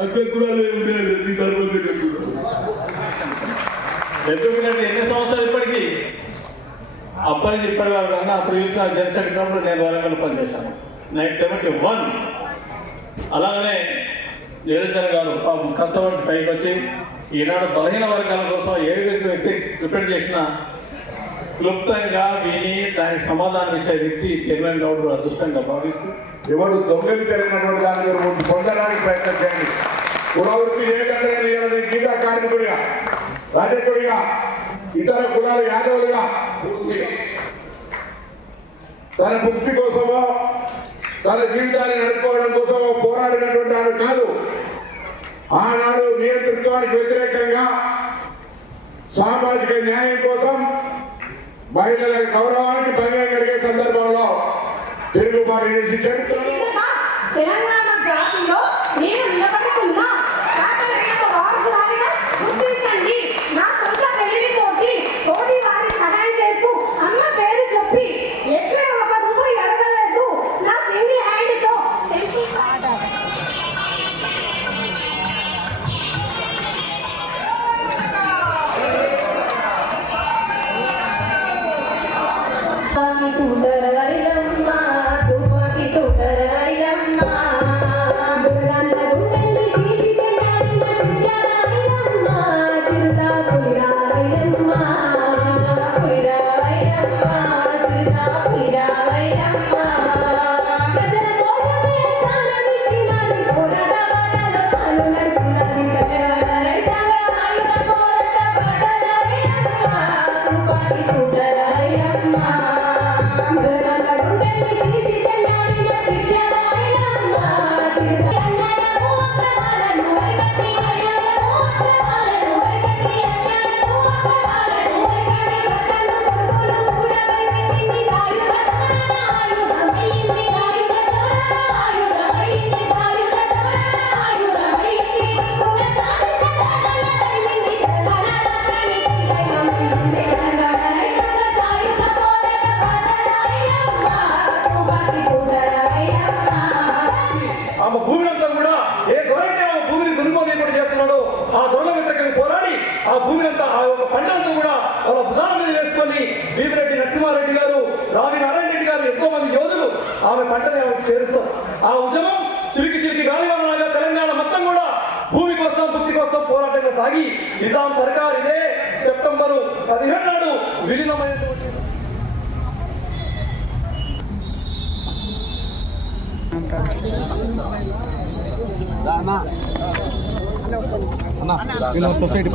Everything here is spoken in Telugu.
అక్కడ కులాలు ఉండేది ఈ ధర్మంగా ఎన్ని సంవత్సరాలు ఇప్పటికీ అప్పటి నుంచి ఇప్పటి వరకు అన్న అప్పుడు యూత్ జనరల్ సెక్రటరీ నేను వరంగల్ పనిచేశాను 1971. అలాగనే నిరంజన్ గారు కష్టపడి పైకి వచ్చి ఈనాడు బలహీన వర్గాల కోసం ఏ వ్యక్తి రిప్రజెంట్ చేసిన క్లుప్తంగా విని దానికి సమాధానం ఇచ్చే వ్యక్తి చైర్మన్ గౌడ్ అదృష్టంగా భావిస్తూ ఎవడు దొంగలు తెలియనటువంటి దాని మీరు పొందడానికి ప్రయత్నం చేయండి. కులవృత్తి ఏకంగా గీతా కార్మికుడిగా రాజకుడిగా ఇతర కులాల యాదవులుగా తన ముక్తి కోసమో తన జీవితాన్ని నడుపుకోవడం కోసమో పోరాడినటువంటి వాడు కాదు. ఆనాడు నియంతృత్వానికి వ్యతిరేకంగా సామాజిక న్యాయం కోసం మహిళల గౌరవానికి భంగం కలిగే సందర్భంలో తిరుగుబాటు చేసి చరిత్రలో తెలంగాణ జాతిలో నేను నిలబడుతున్నా వారసురాలిగా గుర్తించండి. నా సొంత తెలివితోటి తోటి వారి సహాయం చేస్తూ అమ్మ పేరు చెప్పి ఎక్కడ ఒక రూపాయి అడగలేదు. నా సింగిల్ హ్యాండ్ తో భూమినంతా కూడా ఏ దొరైతే ఆ భూమిని దుర్వినియోగం చేస్తున్నాడో ఆ దొరల వ్యతిరేకంగా పోరాడి ఆ భూమినంతా ఆ యొక్క పంటంతా కూడా వాళ్ళ భుజాల మీద వేసుకొని భీమిరెడ్డి నరసింహారెడ్డి గారు, రావి నారాయణ రెడ్డి గారు, ఎంతో మంది యోధులు ఆమె పంటని చేరుస్తారు. ఆ ఉద్యమం చిరికి గాలివానలాగా తెలంగాణ మొత్తం కూడా భూమి కోసం భక్తి కోసం పోరాటంగా సాగి నిజాం సర్కార్ ఇదే సెప్టెంబరు 17 నాడు విలీనమైనటువంటి సొసైటీ